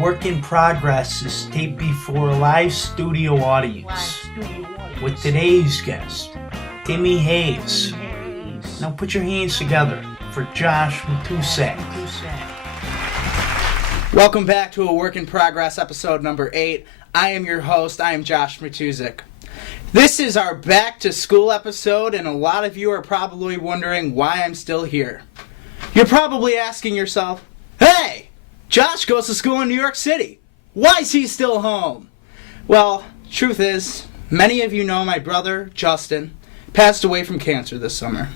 Work in Progress is taped before a live studio audience with today's guest, Timmy Hayes. Now put your hands together for Josh Matusek. Welcome back to a Work in Progress episode number 8. I am your host. I am Josh Matusek. This is our back to school episode, and a lot of you are probably wondering why I'm still here. You're probably asking yourself, hey, Josh goes to school in New York City. Why is he still home? Well, truth is, many of you know my brother, Justin, passed away from cancer this summer.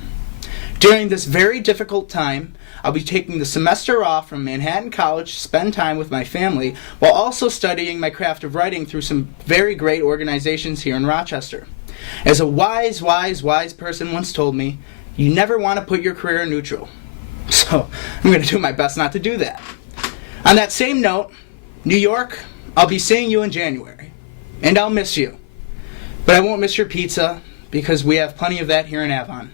During this very difficult time, I'll be taking the semester off from Manhattan College to spend time with my family while also studying my craft of writing through some very great organizations here in Rochester. As a wise person once told me, you never want to put your career in neutral. So I'm going to do my best not to do that. On that same note, New York, I'll be seeing you in January, and I'll miss you. But I won't miss your pizza, because we have plenty of that here in Avon.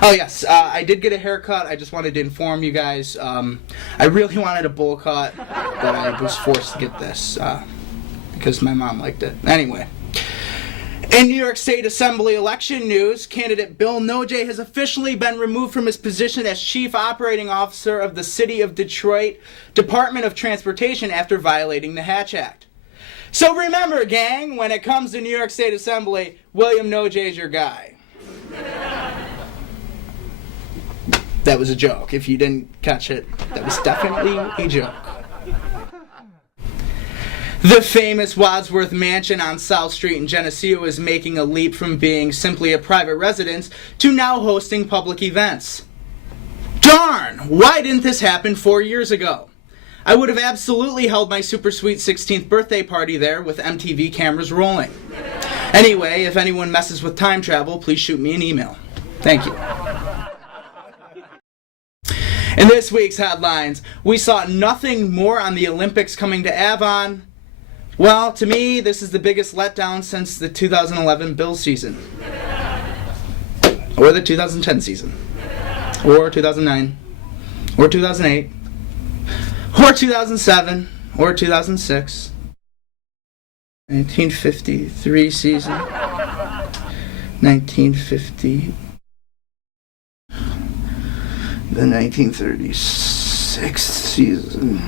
Oh yes, I did get a haircut. I just wanted to inform you guys. I really wanted a bowl cut, but I was forced to get this, because my mom liked it. Anyway. In New York State Assembly election news, candidate Bill Nojay has officially been removed from his position as Chief Operating Officer of the City of Detroit Department of Transportation after violating the Hatch Act. So remember, gang, when it comes to New York State Assembly, William Nojay's your guy. That was a joke. If you didn't catch it, that was definitely a joke. The famous Wadsworth Mansion on South Street in Geneseo is making a leap from being simply a private residence to now hosting public events. Darn! Why didn't this happen 4 years ago? I would have absolutely held my super sweet 16th birthday party there with MTV cameras rolling. Anyway, if anyone messes with time travel, please shoot me an email. Thank you. In this week's headlines, we saw nothing more on the Olympics coming to Avon. Well, to me, this is the biggest letdown since the 2011 Bills season. Or the 2010 season. Or 2009. Or 2008. Or 2007. Or 2006. 1953 season. 1950. The 1936 season.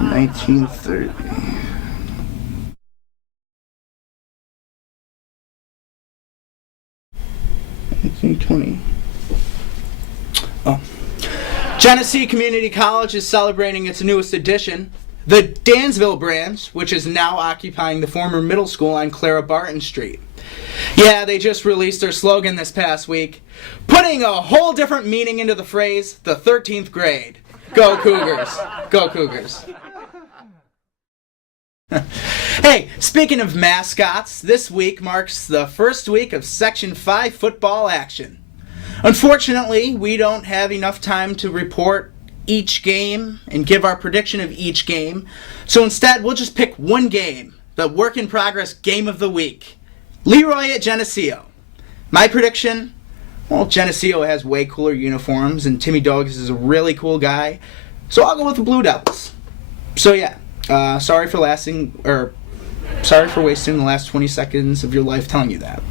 1930. 1920. Oh. Genesee Community College is celebrating its newest addition, the Dansville branch, which is now occupying the former middle school on Clara Barton Street. Yeah, they just released their slogan this past week, putting a whole different meaning into the phrase, the 13th grade. Go Cougars. Go Cougars. Hey, speaking of mascots, this week marks the first week of Section 5 football action. Unfortunately, we don't have enough time to report each game and give our prediction of each game, so instead we'll just pick one game, the Work in Progress Game of the Week. Leroy at Geneseo. My prediction, well, Geneseo has way cooler uniforms and Timmy Dogs is a really cool guy, so I'll go with the Blue Devils. So yeah. Sorry for wasting the last 20 seconds of your life telling you that.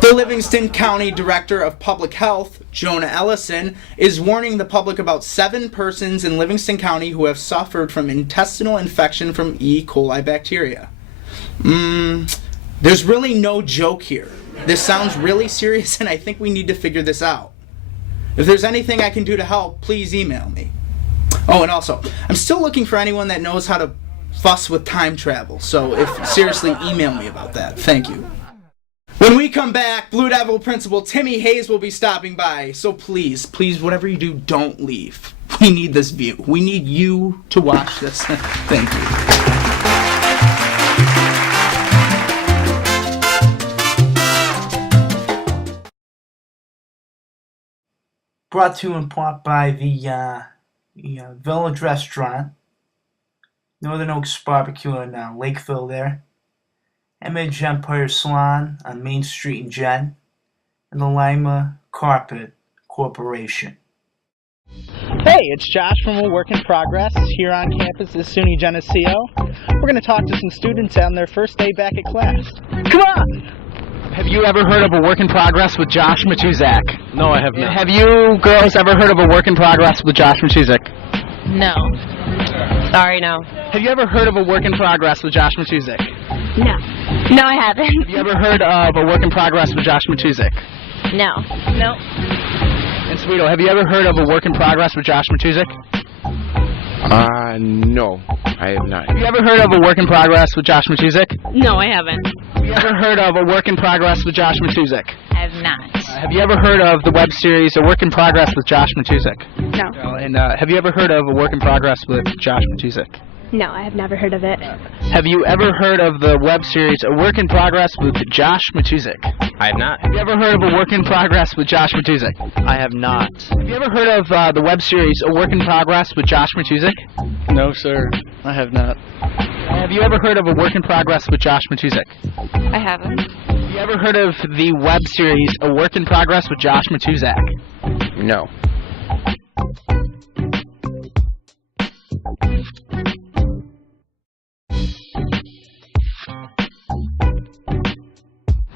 The Livingston County Director of Public Health, Jonah Ellison, is warning the public about 7 persons in Livingston County who have suffered from intestinal infection from E. coli bacteria. There's really no joke here. This sounds really serious and I think we need to figure this out. If there's anything I can do to help, please email me. Oh, and also, I'm still looking for anyone that knows how to fuss with time travel, so seriously, email me about that. Thank you. When we come back, Blue Devil Principal Timmy Hayes will be stopping by, so please, whatever you do, don't leave. We need this view. We need you to watch this. Thank you. Brought to you in part by the Village Restaurant, Northern Oaks Barbecue in Lakeville there, Image Empire Salon on Main Street in Jen, and the Lima Carpet Corporation. Hey, Hey, it's Josh from A Work in Progress here on campus at SUNY Geneseo. We're going to talk to some students on their first day back at class. Come on! Have you ever heard of A Work in Progress with Josh Matuzak? No, I have not. Have you girls ever heard of A Work in Progress with Josh Matuzak? No. Sorry, no. Have you ever heard of A Work in Progress with Josh Matuzak? No. No, I haven't. Have you ever heard of A Work in Progress with Josh Matuzak? No. No. And Sweeto, have you ever heard of A Work in Progress with Josh Matuzak? No, I have not. Have you ever heard of A Work in Progress with Josh Matuzak? No, I haven't. Have you ever heard of A Work in Progress with Josh Matuzak? I have not. Have you ever heard of the web series A Work in Progress with Josh Matuzak? No. And have you ever heard of A Work in Progress with Josh Matuzak? No, I have never heard of it. Have you ever heard of the web series A Work in Progress with Josh Matuzak? I have not. Have you ever heard of A Work in Progress with Josh Matuzak? I have not. Have you ever heard of the web series A Work in Progress with Josh Matuzak? No, sir. I have not. Have you ever heard of A Work in Progress with Josh Matuzak? I haven't. Have you ever heard of the web series A Work in Progress with Josh Matuzak? No.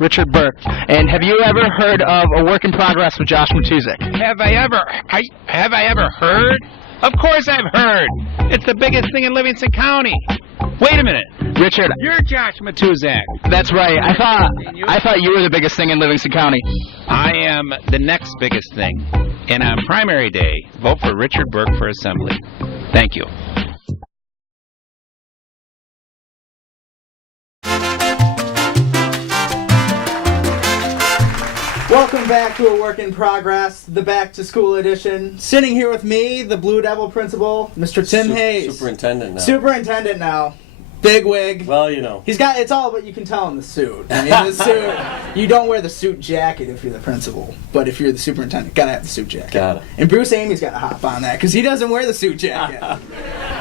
Richard Burke. And have you ever heard of A Work in Progress with Josh Matuzak? Have I ever heard? Of course I've heard. It's the biggest thing in Livingston County. Wait a minute. Richard, You're Josh Matuzak. that's right. I thought you were the biggest thing in Livingston County. I am the next biggest thing. And on primary day, vote for Richard Burke for Assembly. Thank you. Welcome back to A Work in Progress, the Back to School edition. Sitting here with me, the Blue Devil principal, Mr. Tim Hayes. Superintendent now. Big wig. Well, you know. He's got, it's all but you can tell in the suit. I mean, the suit, you don't wear the suit jacket if you're the principal, but if you're the superintendent, gotta have the suit jacket. Got it. And Bruce Amy's gotta hop on that, because he doesn't wear the suit jacket.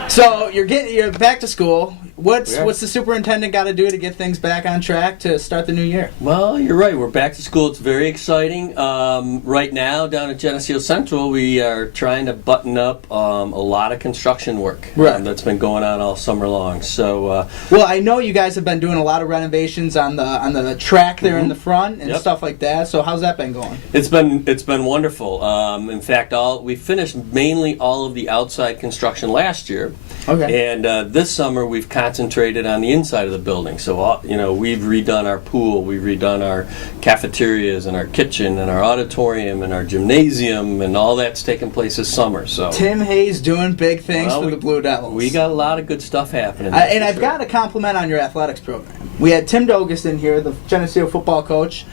So, you're back to school. What's the superintendent got to do to get things back on track to start the new year? Well, you're right. We're back to school. It's very exciting. Right now, down at Geneseo Central, we are trying to button up a lot of construction work that's been going on all summer long. So, well, I know you guys have been doing a lot of renovations on the track there in the front and stuff like that. So, how's that been going? It's been wonderful. In fact, we finished mainly all of the outside construction last year. Okay. And this summer, we've concentrated on the inside of the building. So, we've redone our pool, we've redone our cafeterias and our kitchen and our auditorium and our gymnasium, and all that's taking place this summer. So Tim Hayes doing big things for the Blue Devils. We got a lot of good stuff happening. And I've got to compliment on your athletics program. We had Tim Dogus in here, the Geneseo football coach.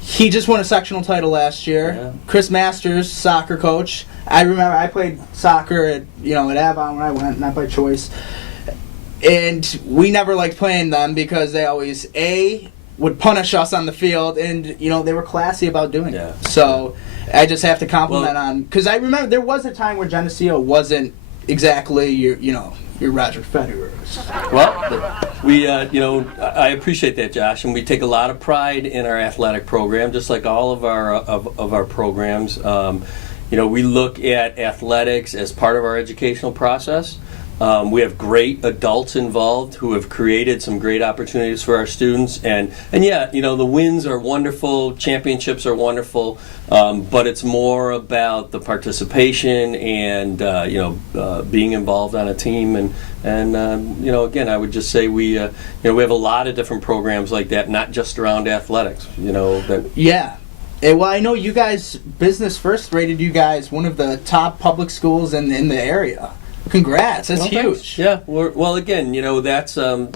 He just won a sectional title last year. Yeah. Chris Masters, soccer coach. I remember I played soccer at Avon when I went, not by choice. And we never liked playing them because they always would punish us on the field, and they were classy about doing it. So I just have to compliment on, because I remember there was a time where Geneseo wasn't exactly your Roger Federers. Well, we I appreciate that, Josh, and we take a lot of pride in our athletic program, just like all of our programs. We look at athletics as part of our educational process. We have great adults involved who have created some great opportunities for our students, and the wins are wonderful, championships are wonderful, but it's more about the participation and being involved on a team, and again, I would just say we have a lot of different programs like that, not just around athletics. Yeah. Well, I know you guys, Business First rated you guys one of the top public schools in the area. Congrats, that's huge. Thanks. Yeah,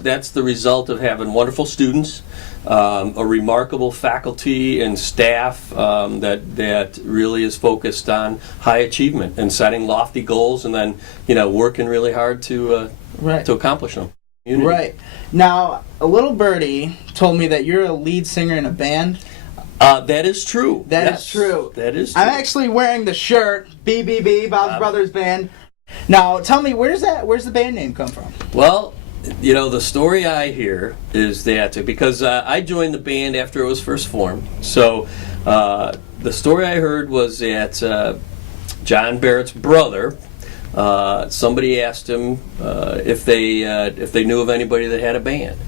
that's the result of having wonderful students, a remarkable faculty and staff that really is focused on high achievement and setting lofty goals, and then working really hard to accomplish them. Right. Now, a little birdie told me that you're a lead singer in a band. That is true. That is true. I'm actually wearing the shirt, BBB, Bob's Brothers Band. Now, tell me, where's the band name come from? Well, the story I hear is that, because I joined the band after it was first formed, so the story I heard was that John Barrett's brother. Somebody asked him if they knew of anybody that had a band,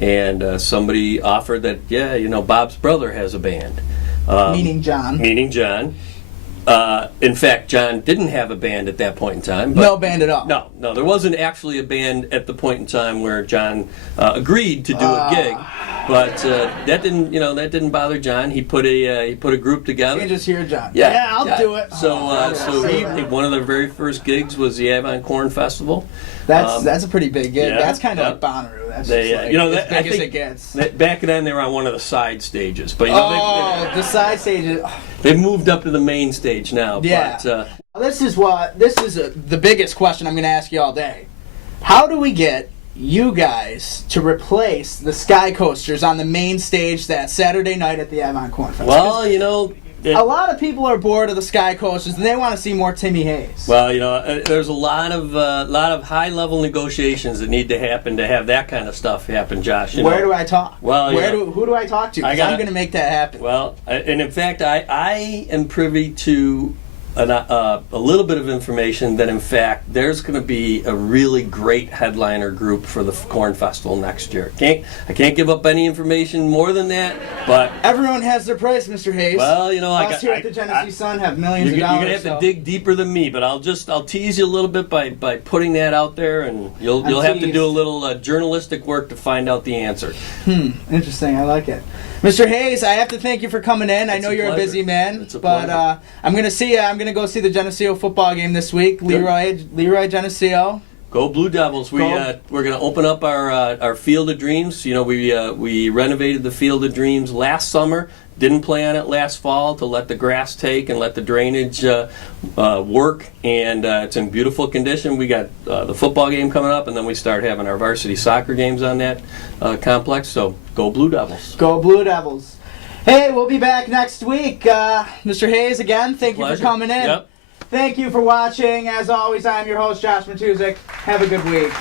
and somebody offered that, yeah, you know, Bob's brother has a band. Meaning John. Meaning John. In fact, John didn't have a band at that point in time. But No band at all. No, there wasn't actually a band at the point in time where John agreed to do a gig. But that didn't bother John. He put a group together. You can just hear John. Yeah, I'll do it. So one of their very first gigs was the Avon Corn Festival. That's a pretty big gig. Yeah, That's kind of yeah. like Bonnaroo. That's They, just like as big as it gets. Back then they were on one of the side stages, but The side stages. they've moved up to the main stage now. Yeah. But, This is the biggest question I'm going to ask you all day. How do we get you guys to replace the Sky Coasters on the main stage that Saturday night at the Avon Corn Fest? well, you know. A lot of people are bored of the Sky Coasters and they want to see more Timmy Hayes. Well, you know, there's a lot of high-level negotiations that need to happen to have that kind of stuff happen, Josh. Where do I talk? Well, who do I talk to? Because I'm going to make that happen. Well, and in fact, I am privy to a little bit of information that, in fact, there's going to be a really great headliner group for the Corn Festival next year. I can't give up any information more than that, but everyone has their price, Mr. Hayes. well, you know, us here at the Genesee Sun have millions of you're dollars. going to have to dig deeper than me, but I'll tease you a little bit by putting that out there, and you'll have to do a little journalistic work to find out the answer. Interesting. I like it. Mr. Hayes, I have to thank you for coming in. I know you're a busy man, It's a but pleasure. I'm going to see you. I'm going to go see the Geneseo football game this week. Leroy Geneseo. Go Blue Devils! We're going to open up our Field of Dreams. You know, we renovated the Field of Dreams last summer. Didn't play on it last fall to let the grass take and let the drainage work, and it's in beautiful condition. We got the football game coming up, and then we start having our varsity soccer games on that complex. So go Blue Devils! Go Blue Devils! Hey, we'll be back next week. Mr. Hayes, again, thank you for coming in. Yep. Thank you for watching. As always, I'm your host, Josh Matuzik. Have a good week.